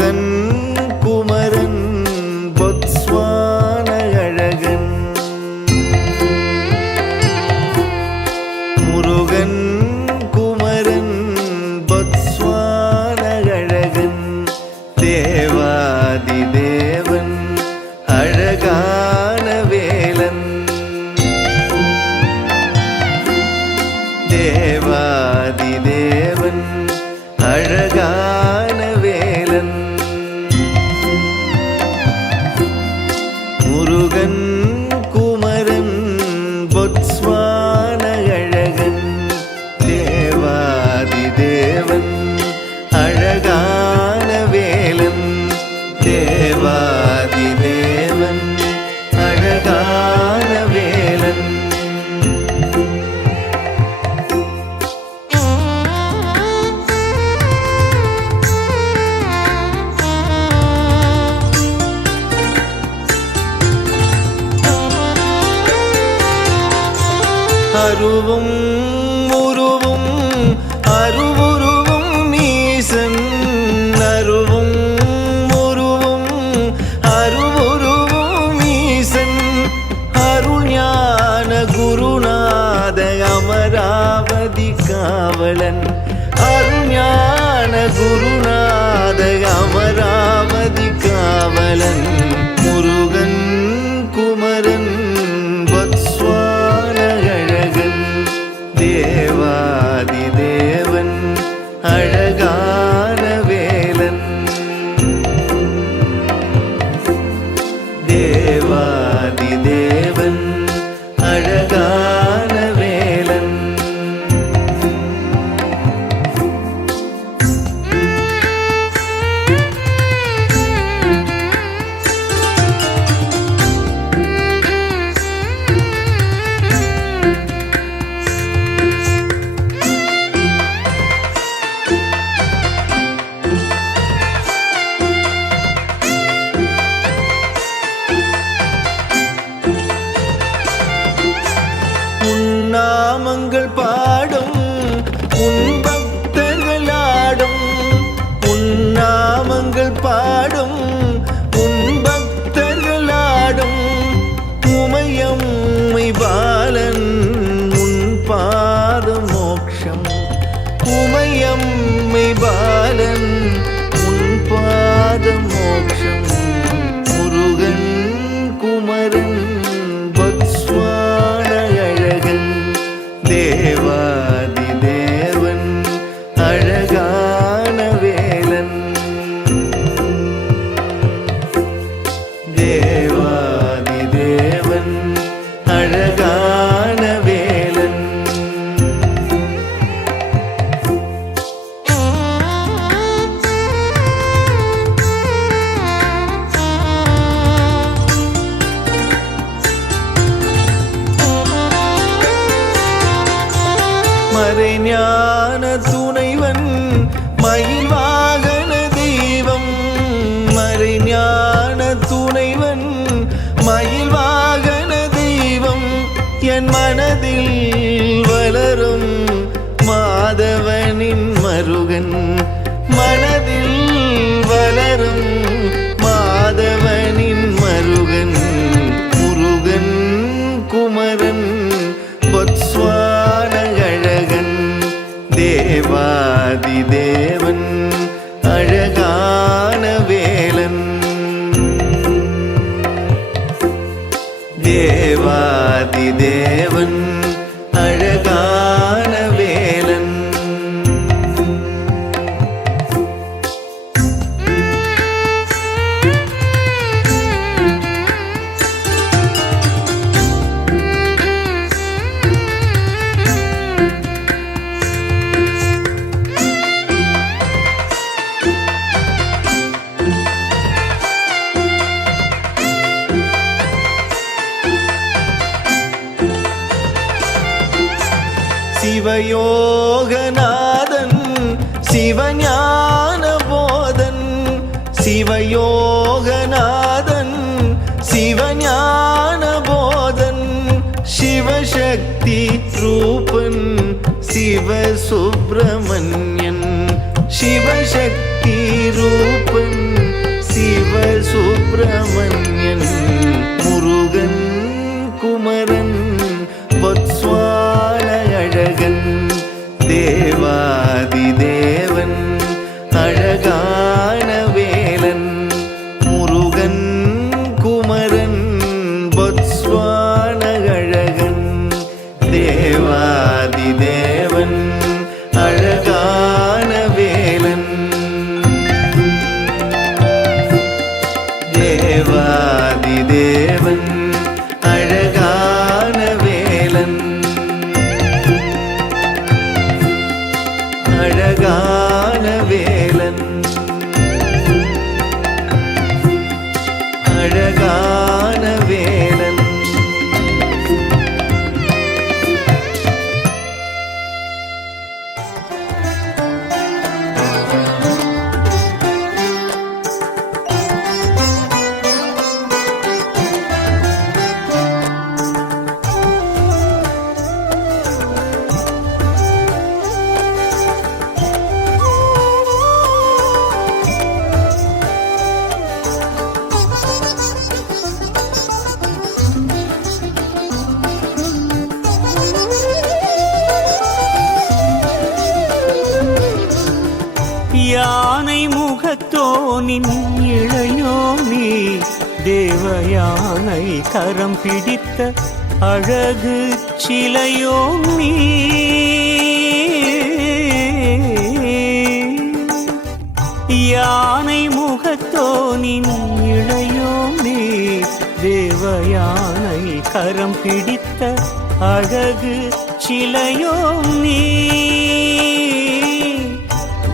முருகன் குமரன் பொத்ஸ்வான அழகன் முருகன் குமரன் பொத்ஸ்வான அழகன் தேவாதி தேவன் அழகான வேலன் தேவாதி தேவன் அழகான வேலன் முருகன் குமரன் பொத்ஸ்வான அழகன் தேவாதி தேவன் அழகான வேலன் தேவாதி தேவன் அழகான வேலன் அருவும் உருவும் அருவுருவும் மீசன் அருவும் உருவும் அருவுருவும் மீசன் அருள் ஞான குருநாத அமராவதி காவலன் அருள் ஞான குருநாத அமராவதி காவலன் முருகன் குமரன் பொத்ஸ்வான அழகன் தேவாதி தேவன் அழகான வேலன் தேவாதி தேவன் அழகான வேலன் நாமங்கள் பாடும் உன் பக்தர்களாடும் உன் நாமங்கள் பாடும் உன் பக்தர்களாடும் உமையம்மை பாலன் உன் பாத மோக்ஷம் உமையம்மை பாலன் உன் பாத மோக்ஷம் முருகன் குமரன் பொத்ஸ்வான அழகன் தேவாதி தேவன் அழகான வேலன் தேவாதி தேவன் அழகான வேலன் மறைஞான துணைவன் மயில் வாகன தெய்வம் மறைஞான துணைவன் மயில் வாகன தெய்வம் என் மனதில் வளரும் மாதவனின் மருகன் மனதில் வளரும் மாதவனின் மருகன் முருகன் குமரன் பொத்ஸ்வான அழகன் தேவாதி தேவன் அழகான வேலன் தேவாதி தேவன் அழகான வேலன் சிவயோகநாதன் சிவஞான போதன் சிவயோகநாதன் சிவஞான போதன் சிவசக்தி ரூபன் சிவசுப்ரமண்யன் சிவசக்தி ரூபன் சிவசுப்பிரமணியன் முருகன் குமரன் பொத்ஸ்வான அழகன் தேவாதி தேவன் அழகான வேலன் முருகன் குமரன் பொத்ஸ்வான அழகன் தேவாதி தேவன் அழகான வேலன் தேவாதி தேவன் அழகான வேலன் அழகான வேலன் அழகான வேலன் யானை முகத்தோனின் இளையோனி தேவயானை கரம் பிடித்த அழகு சிலையோனி யானை முகத்தோனின் இளையோனி தேவயானை கரம் பிடித்த அழகு சிலையோனி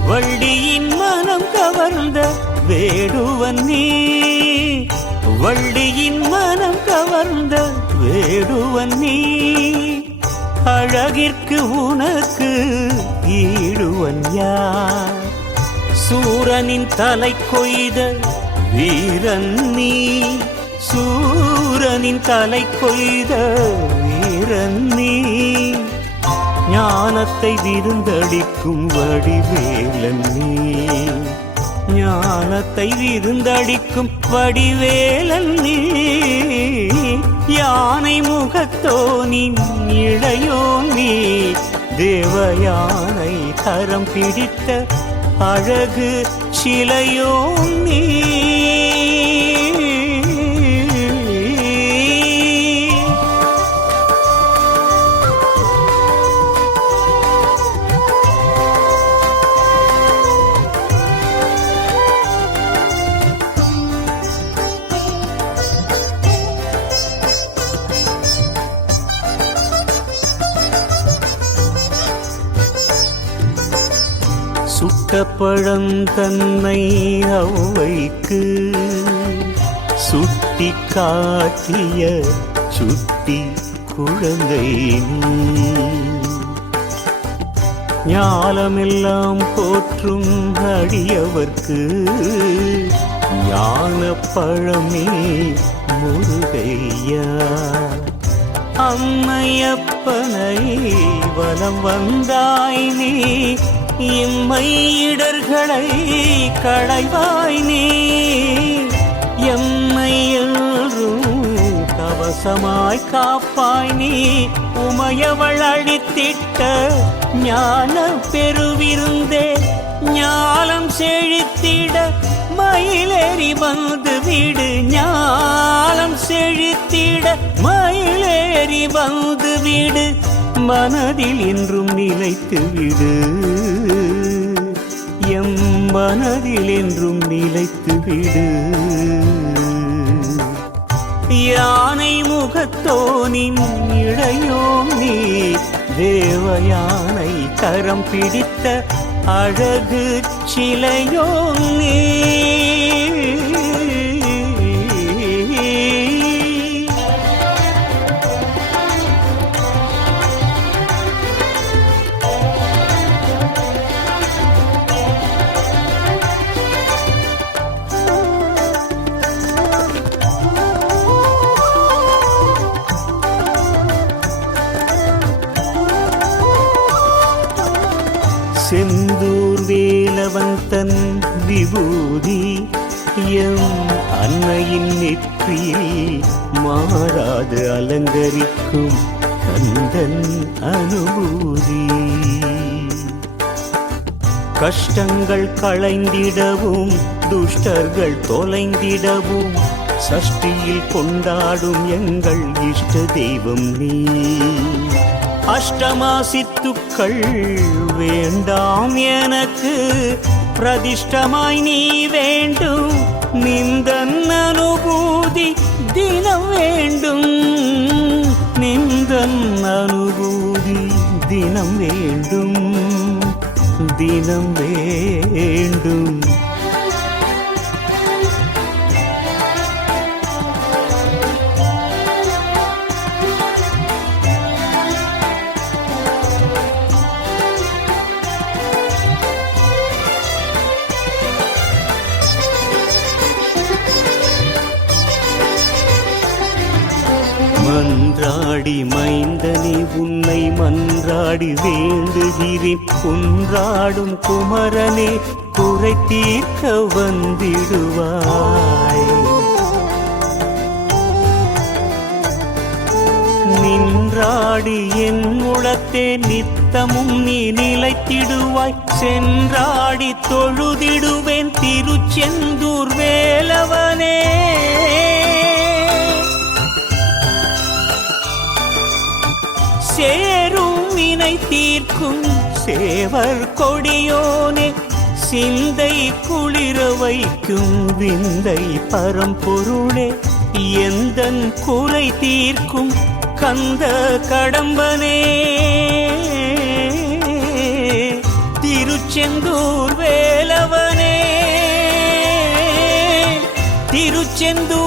வள்ளியின் மனம் கவர்ந்த வேடுவன் நீ வள்ளியின் மனம் கவர்ந்த வேடுவன் நீ அழகிற்கு உனக்கு ஈடுவன் யார் சூரனின் தலை கொய்த வீரன் நீ சூரனின் தலை கொய்த வீரன் நீ ஞானத்தை விருந்தளிக்கும் வடிவேலன் நீ ஞானத்தை விருந்தளிக்கும் வடிவேலன் நீ யானை முகத்தோனின் இளையோன் நீ தேவயானை கரம் பிடித்த அழகு சிலையோன் நீ சுட்டப்பழம் தன்னை அவ்வைக்கு சுட்டி காட்டிய சுட்டி குழந்தை நீ ஞாலமெல்லாம் போற்றும் அடியவர்க்கு ஞான பழமே முருகையா அம்மையப்பனை வலம் வந்தாய் நீ இம்மை இடர்களை களைவாய் நீ எம்மை எல்லோரும் கவசமாய் காப்பாய் நீ உமையவள் அழித்திட்ட ஞான பெருவிருந்தே ஞானம் செழித்திட மயிலேறி வந்து விடு ஞானம் செழித்திட மயிலேறி வந்து விடு மனதில் என்றும் நிலைத்து விடு எம் மனதில் என்றும் நிலைத்து விடு யானை முகத்தோனின் இளையோன் நீ தேவயானை கரம் பிடித்த அழகு சிலையோன் நீ செந்தூர் வேலவன் விபூதி எம் அன்னையின் நெற்றியில் மாறாது அலங்கரிக்கும் கந்தன் அனுபூதி. கஷ்டங்கள் களைந்திடவும் துஷ்டர்கள் தொலைந்திடவும் சஷ்டியில் கொண்டாடும் எங்கள் இஷ்ட தெய்வம் நீ. அஷ்டமா சித்துக்கள் வேண்டாம் எனக்கு, பிரதிஷ்டமாய் நீ வேண்டும். நிந்தன் அனுபூதி தினம் வேண்டும், நிந்தன் அனுபூதி தினம் வேண்டும், தினம் வேண்டும். மன்றாடி மைந்தனே உன்னை மன்றாடி வேண்டுகிறேன். குன்றாடும் குமரனே குறை தீர்க்க வந்திடுவாய். நின்றாடி என் உளத்தே நித்தமும் நீ நிலைத்திடுவாய். சென்றாடி தொழுதிடுவேன் திருச்செந்தூர் வேலவனே. சேரும் வினை தீர்க்கும் சேவர் கொடியோனே, சிந்தை குளிர வைக்கும் விந்தை பரம்பொருளே, எந்தன் குறை தீர்க்கும் கந்த கடம்பனே. திருச்செந்தூர் வேலவனே, திருச்செந்தூர்